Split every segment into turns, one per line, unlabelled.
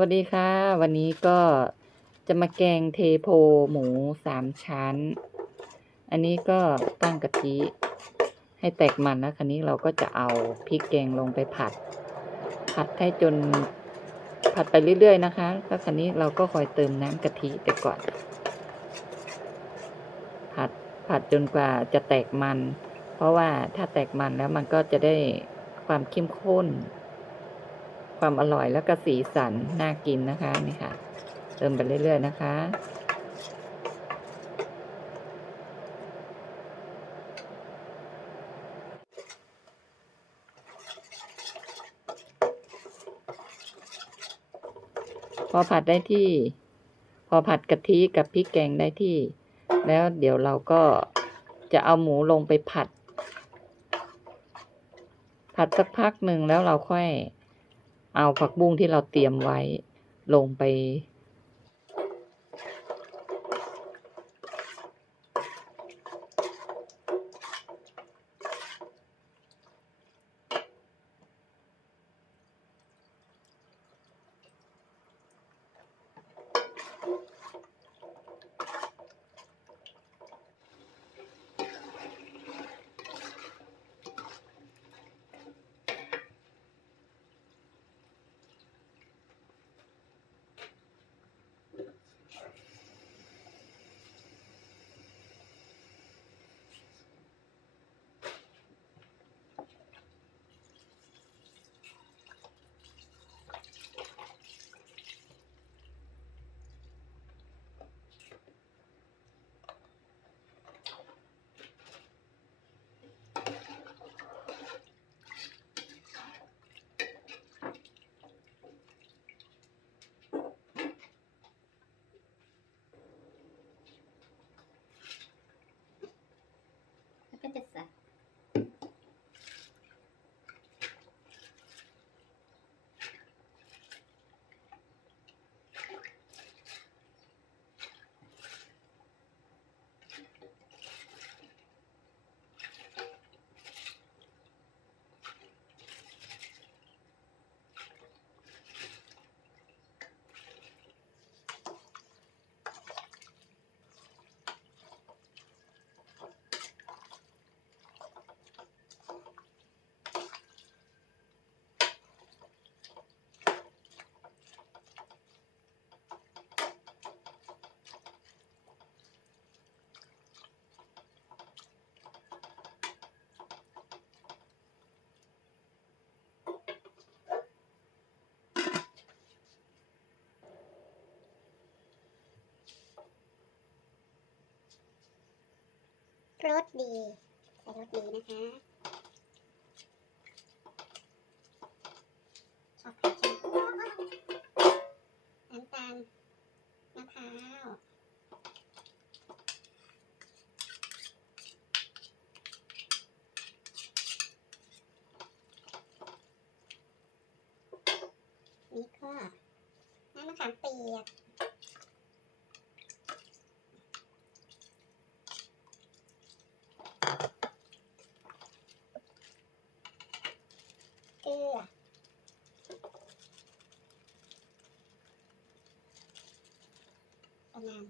วัสดีค่ะ วันนี้ก็จะมาแกงเทโพหมูสามชั้น อันนี้ก็ตั้งกะทิให้แตกมันนะคันนี้เราก็จะเอาพริกแกงลงไปผัด ผัดให้จนผัดไปเรื่อยๆนะคะ แล้วคันนี้เราก็คอยเติมน้ำกะทิไปก่อน ผัดผัดจนกว่าจะแตกมัน เพราะว่าถ้าแตกมันแล้วมันก็จะได้ความเข้มข้น ความอร่อยแล้วก็สีสันน่ากินนะคะนี่ค่ะเติมไปเรื่อย ๆ นะคะ พอผัดได้ที่ พอผัดกะทิกับพริกแกงได้ที่ แล้วเดี๋ยวเราก็จะเอาหมูลงไปผัด ผัดสักพักหนึ่งแล้วเราค่อย เอาผักบุ้งที่เราเตรียมไว้ลงไป
รสดี ใส่รสดีนะคะ ชอบใครชอบน้ำตาลมะพร้าวนี่ก็น้ำมะขามเปียก เกลือ ประมาณ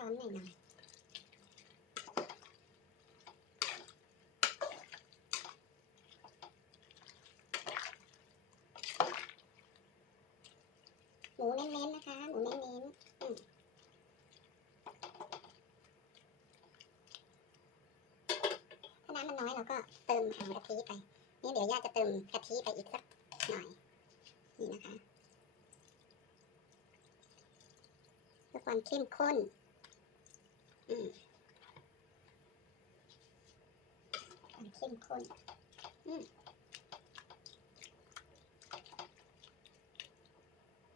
ช้อนหน่อยๆหมูเน้นๆนะคะ หมูเน้นๆถ้าน้ำมันน้อยเราก็เติมหางกะทิไป นี่เดี๋ยวย่าจะเติมกะทิไปอีกสักหน่อย นี่นะคะเพื่อความเข้มข้น อืมเข้มข้นอืม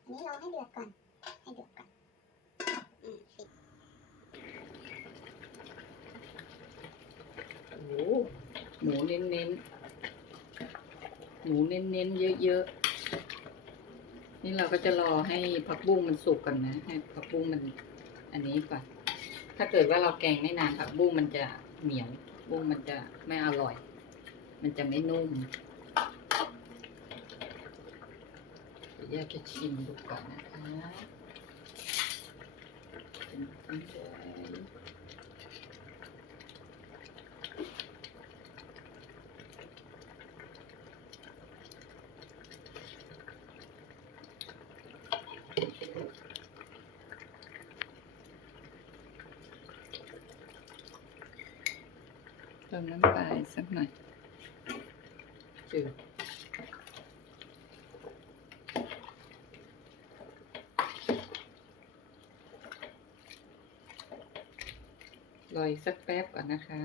อันนี้รอให้เดือดก่อน ให้เดือดก่อน อืมปิด
โอ้โหหมูเน้นๆหมูเน้นๆเยอะๆ นี่เราก็จะรอให้ผักบุ้งมันสุกก่อนนะ ให้ผักบุ้งมัน อันนี้ก่อน ถ้าเกิดว่าเราแกงไม่นานผักบุ้งมันจะเหนียว บุ้งมันจะไม่อร่อย มันจะไม่นุ่มเดี๋ยากจะชิมดูก่อนนะคะเป็นจังไดเติมน้ำปลาอีกสักหน่อยจืดรออีกสักแป๊บก่อนนะคะ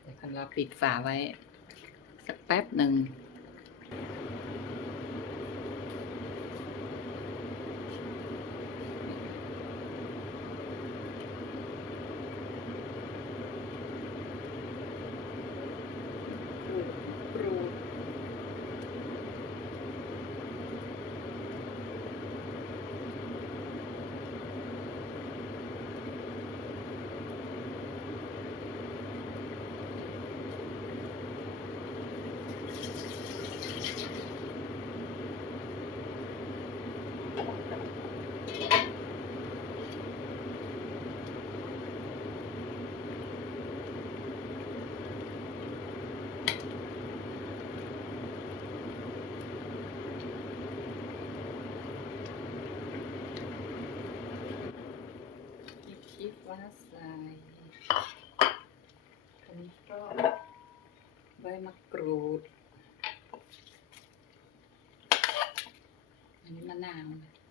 เดี๋ยวเราปิดฝาไว้ สักแป๊บหนึ่ง คิดว่าใส่ผงก็ใบมะกรูด อันนี้มะนาวอื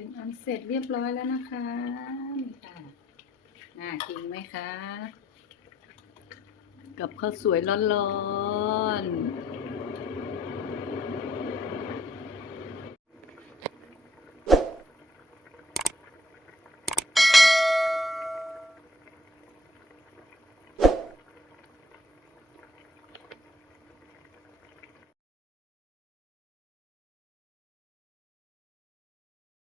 ถึงอันเสร็จเรียบร้อยแล้วนะคะนี่ค่ะน่ากินไหมคะ กับข้าวสวยร้อนๆ